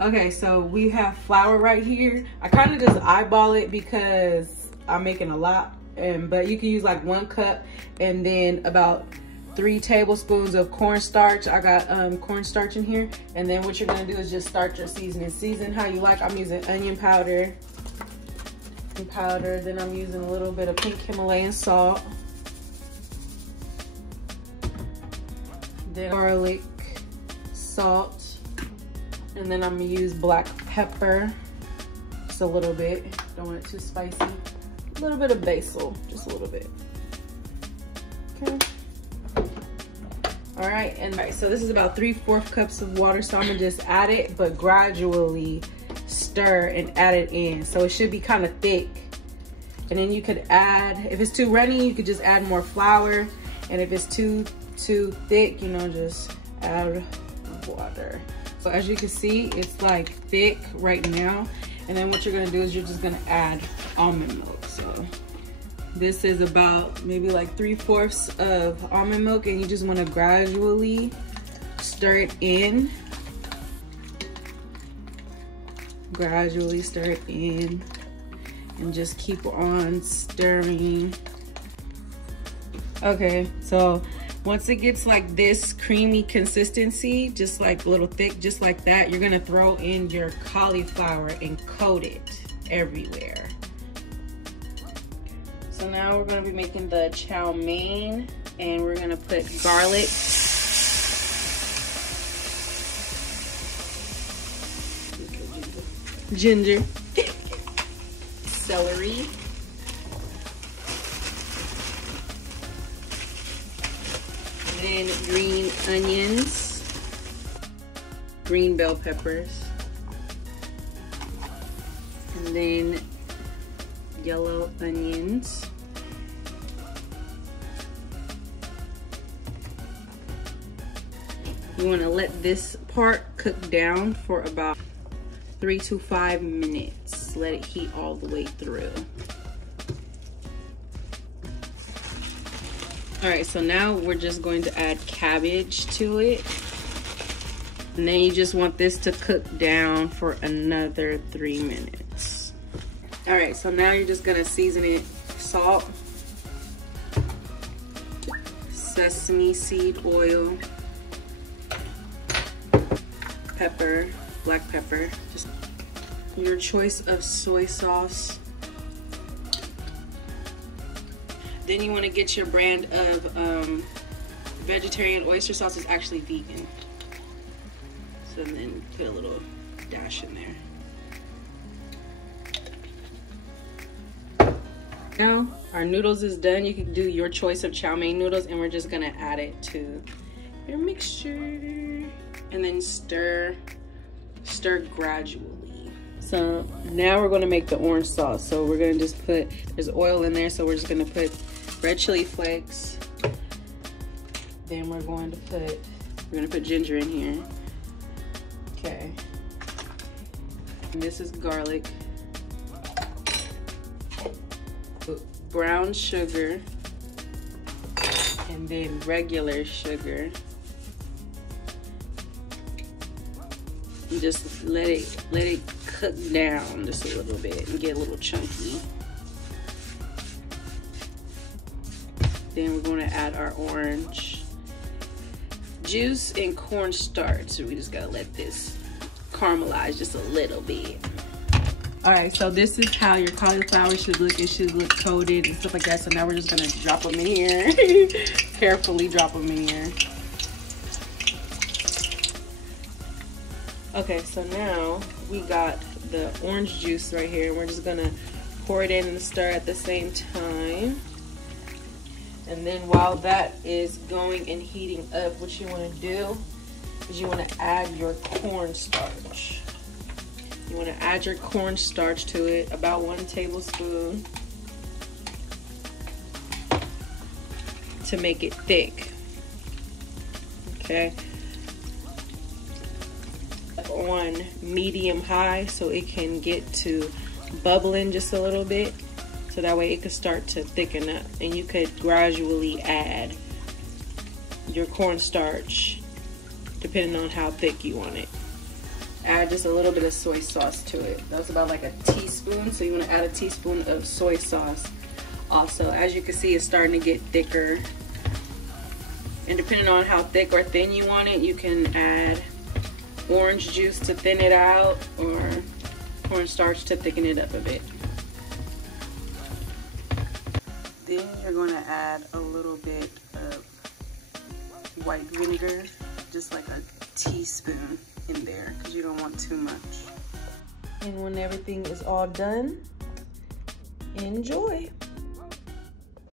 Okay, so we have flour right here. I kind of just eyeball it because I'm making a lot, but you can use like 1 cup and then about 3 tablespoons of cornstarch. I got cornstarch in here. And then what you're gonna do is just start your seasoning. Season how you like. I'm using onion powder. Then I'm using a little bit of pink Himalayan salt. Then garlic, salt. And then I'm gonna use black pepper, just a little bit. Don't want it too spicy. A little bit of basil, just a little bit. Okay. All right, so this is about 3/4 cups of water. So I'm gonna just add it, but gradually stir and add it in. So it should be kind of thick. And then you could add, if it's too runny, you could just add more flour. And if it's too thick, you know, just add water. So as you can see, it's like thick right now. And then what you're gonna do is you're just gonna add almond milk. So this is about maybe like 3/4 of almond milk, and you just wanna gradually stir it in. Gradually stir it in and just keep on stirring. Okay, so once it gets like this creamy consistency, just like a little thick, just like that, you're gonna throw in your cauliflower and coat it everywhere. So now we're gonna be making the chow mein, and we're gonna put garlic, ginger, celery, then green onions, green bell peppers, and then yellow onions. You want to let this part cook down for about 3 to 5 minutes. Let it heat all the way through. All right, so now we're just going to add cabbage to it. And then you just want this to cook down for another 3 minutes. All right, so now you're just gonna season it. Salt, sesame seed oil, pepper, black pepper, just your choice of soy sauce. Then you want to get your brand of vegetarian oyster sauce. Is actually vegan. So then put a little dash in there. Now our noodles is done. You can do your choice of chow mein noodles, and we're just gonna add it to your mixture, and then stir gradually. So now we're gonna make the orange sauce. So we're gonna just put, there's oil in there, so we're just gonna put red chili flakes. Then we're gonna put ginger in here. Okay. And this is garlic. Brown sugar, and then regular sugar. And just let it cook down just a little bit and get a little chunky. Then we're going to add our orange juice and cornstarch. So we just gotta let this caramelize just a little bit. All right, so this is how your cauliflower should look. It should look coated and stuff like that. So now we're just gonna drop them in here. Carefully drop them in here. Okay, so now we got the orange juice right here, and we're just gonna pour it in and stir at the same time. And then while that is going and heating up, what you wanna do is you wanna add your cornstarch. You want to add your cornstarch to it, about 1 tablespoon, to make it thick. Okay. On medium high so it can get to bubbling just a little bit, so that way it could start to thicken up, and you could gradually add your cornstarch depending on how thick you want it. Add add just a little bit of soy sauce to it. That's about like a teaspoon, so you want to add a teaspoon of soy sauce. Also, as you can see, it's starting to get thicker. And depending on how thick or thin you want it, you can add orange juice to thin it out or cornstarch to thicken it up a bit. Then you're going to add a little bit of white vinegar, just like a teaspoon in there, because you don't want too much. And when everything is all done, enjoy.